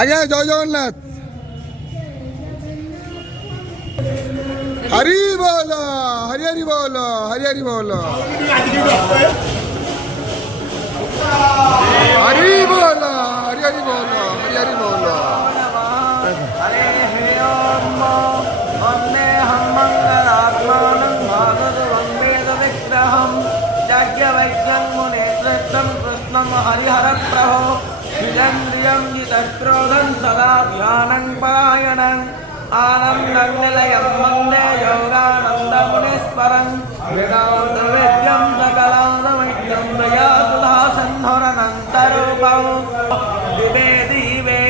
আগে জয় জগন্নাথ হরি বল হরি হরি বল হরি হরি বল হরি বল হরি হরি বল হরি হরি বল হরে হে বন্দেহম মঙ্গলাত্মানং ভাগবতং বেদ বিগ্রহম যাজ্ঞবল্ক্যং মুনেত্রং কৃষ্ণম হরিহর প্রভো বিজন্দ্রিয়ং জিতক্রোধং সদা ধ্যানং পরায়ণং आनन्दं निलयं वन्दे योगानन्दमुनीश्वरं वेदान्तवेद्यं सकलादमैक्यं दयासुधासन्धुरनन्तरूपं दिवे दिवे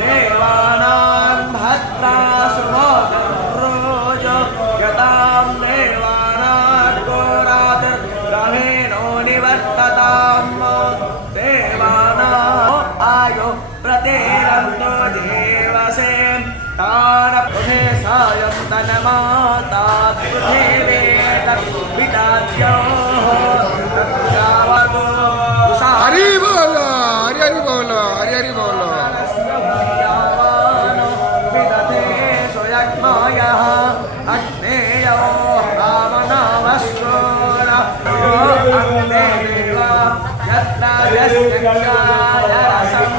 देवानां भद्रा सुमोदरोज यतां देवानाद्घोरातिर्ग्रहेणो निवर्ततां देवानाम् आयो प्रतिरन्तो देवसे तारपुधे सायं तनमाता पृथिवे तत्पिताभ्योः तत्यावतो हरि बोल हरि हरि बोल हरि हरि बोल विदधे स्वयज्ञायः अग्नेयो वामनावस्वोर अग्ने देवा यत्र यस्यज्ञाय रसं